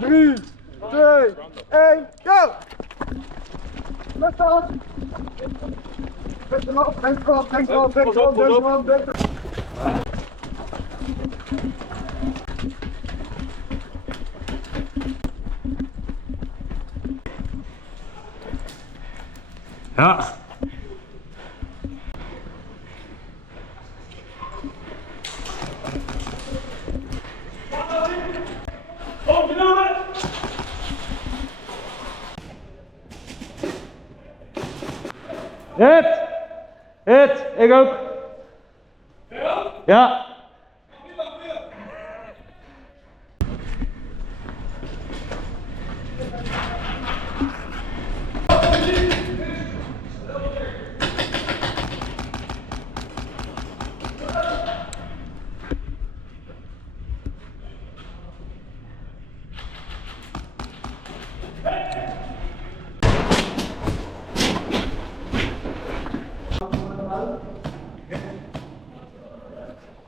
3, 2, 1, go! Met dat! Met hem op, denk erop, denk erop, denk erop, denk erop, denk erop. Ja. Hit, ik ook. Ja.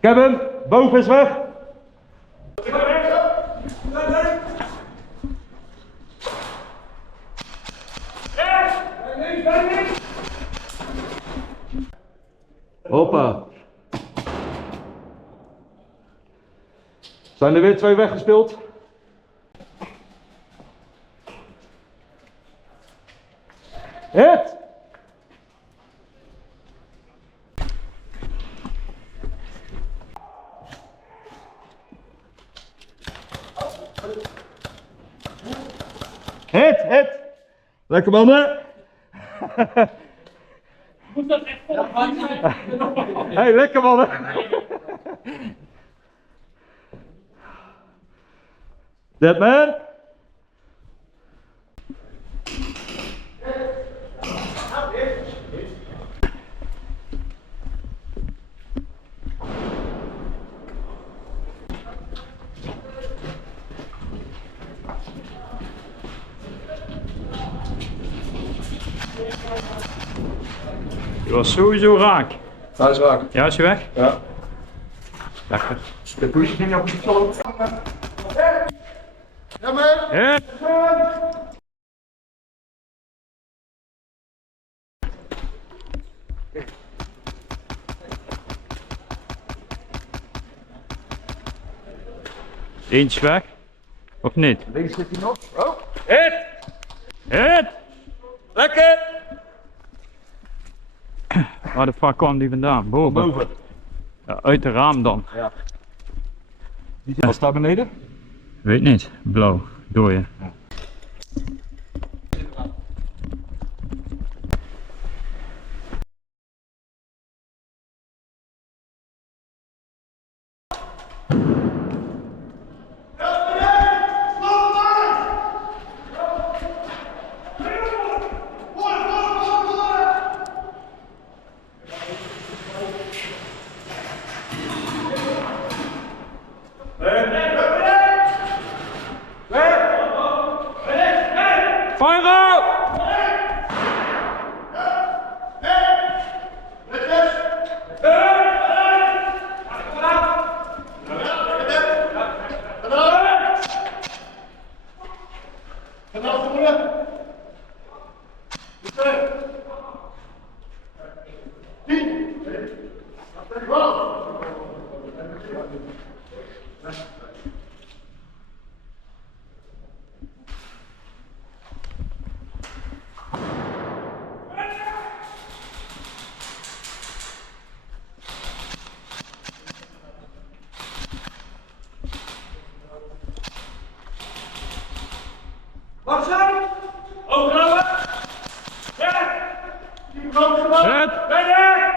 Ik heb hem, boven is weg. Hoppa. Zijn er weer 2 weggespeeld? Hit! Hit! Lekker mannen! Moet dat echt vol hard zijn? Hey, lekker mannen! Dead man! Je was sowieso raak. Dat is raak. Ja, is je weg? Ja. Lekker. De poesje ging op de sloot. Ja, man! Ja. Eentje weg, of niet? Links zit hij nog. Oh! Hit! Hit! Lekker! Waar de fuck kwam die vandaan? Boven? Boven. Ja, uit de raam dan. Ja. Was daar beneden? Weet niet. Blauw. Door je. Ja. Wacht zijn! Overlopen! Ja! Die groot gebouw! Verder!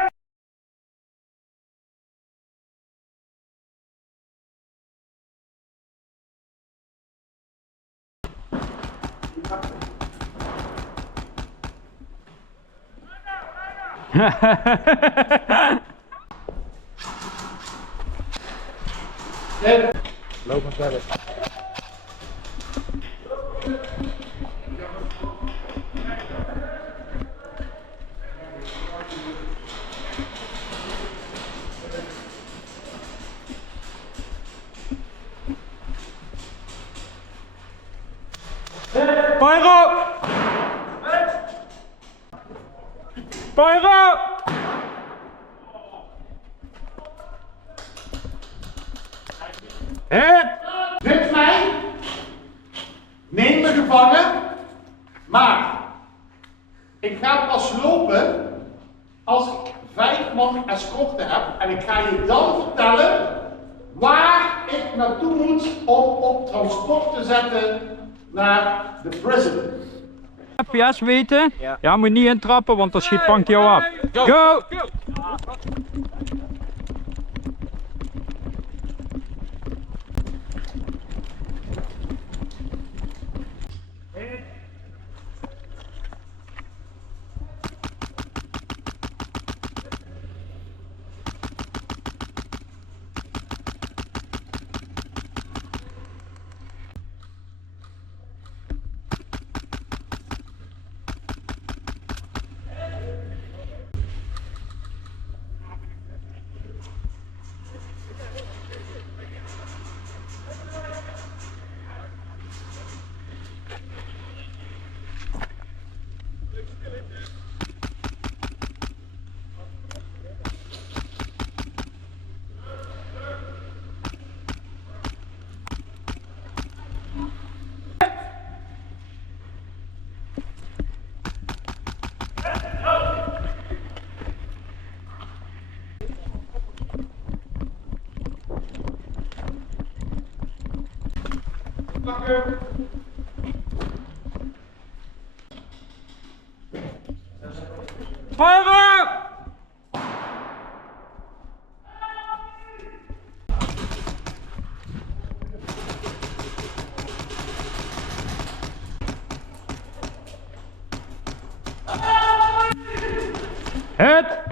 Loop maar verder. Fire up! Fire up! Hit! Lukt mij? Neem me gevangen, maar ik ga pas lopen als ik 5 man escorte heb en ik ga je dan vertellen waar ik naartoe moet om op transport te zetten naar de prison. FPS weten? Ja, moet niet intrappen, want dan schiet Pank jou af. Go! Fire up! Hit!